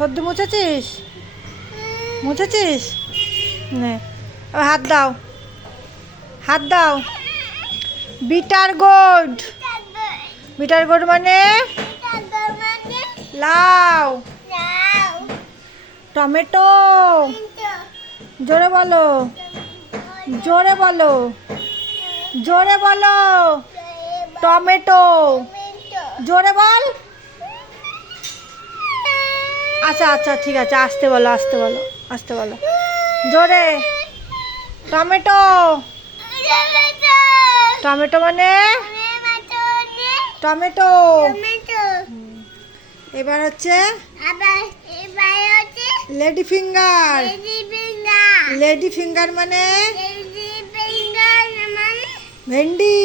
সর্দি মুছেছিস? মুছেছিস? নে হাত দাও। হাত দাও। বিটার গোড বিটার গোড মানে? লাউ। টমেটো। জোরে বলো। জোরে বলো। জোরে বলো। টমেটো। জোরে বল। আচ্ছা আচ্ছা ঠিক আছে আসতে বলো আসতে বলো আসতে বলো। জোরে। টমেটো। টমেটো মানে? টমেটো। এবার হচ্ছে? Lady finger. লেডি ফিঙ্গার মানে? ভেন্ডি।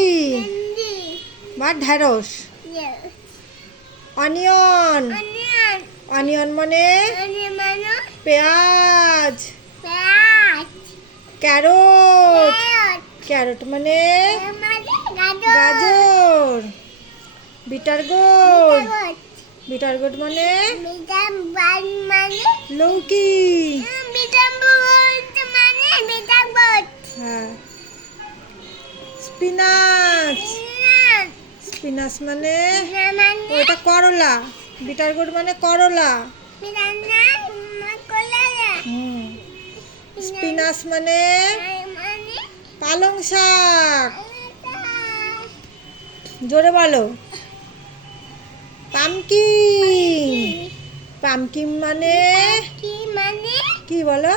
বা ঢ্যাঁড়স অনিয়ন। অনিয়ন মানে? মানে? পেঁয়াজ। ক্যারট ক্যারট মানে? মানে গাজর। বিটার গোড বিটার গোড মানে? লৌকি মানে? হ্যাঁ। স্পিনাচ স্পিনাচ মানে? মানে? ওটা করলা। বিটার গোড মানে করলা। স্পিনাচ মানে পালং শাক। জোরে বলো। পামকিন। পামকিন মানে কি বলো?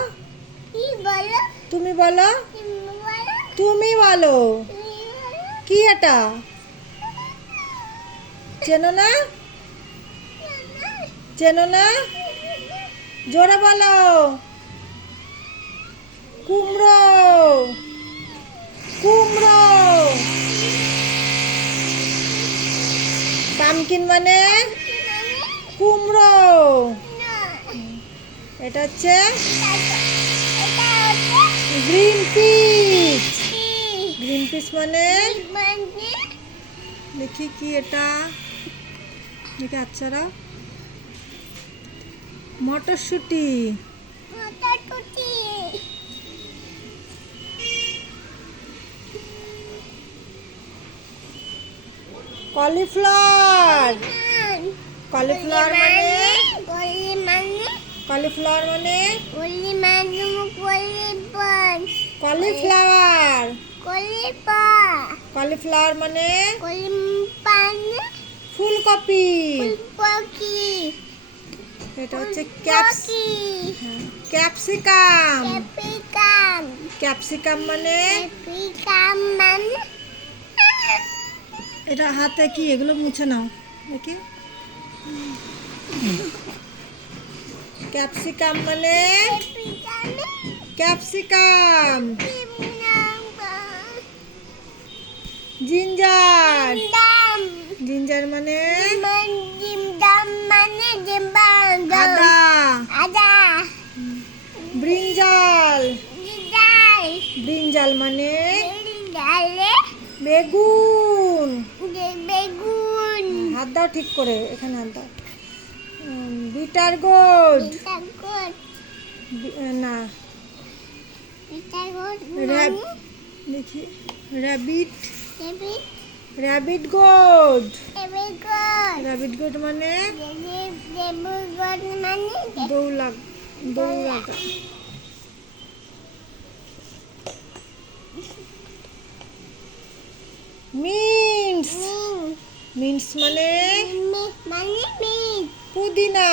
তুমি বলো? তুমি বলো। কি এটা? চেনো না? চেনো না? জোরে বলো। কুমড়ো। কুমড়ো। পামকিন মানে? কুমড়ো। এটা হচ্ছে গ্রিন পিস গ্রিন পিস মানে? দেখি কি এটা। দেখি মটরশুঁটি। কলিফ্লাওয়ার। কলিফ্লাওয়ার মানে? কলিফ্লাওয়ার মানে? কলিফ্লাওয়ার। কলিফ্লাওয়ার মানে? ফুলকপি। এটা হচ্ছে ক্যাপস ক্যাপসিকাম। ক্যাপসিকাম। ক্যাপসিকাম মানে? এটা হাতে কি? এগুলো মুছে নাও। দেখি। ক্যাপসিকাম মানে? ক্যাপসিকাম। জিঞ্জার। জিঞ্জার মানে? বেগুন। বেগুন। হাত দাও ঠিক করে এখানে হাত দাও। বিটার গোড না। র্যাব দেখি। Rabbit. Rabbit? Goat rabbit goat মানে? দেবী দেবী গোট মানে দৌলা দৌলাটা মিন্স মিন্স মানে? মি মানে মিন পুদিনা।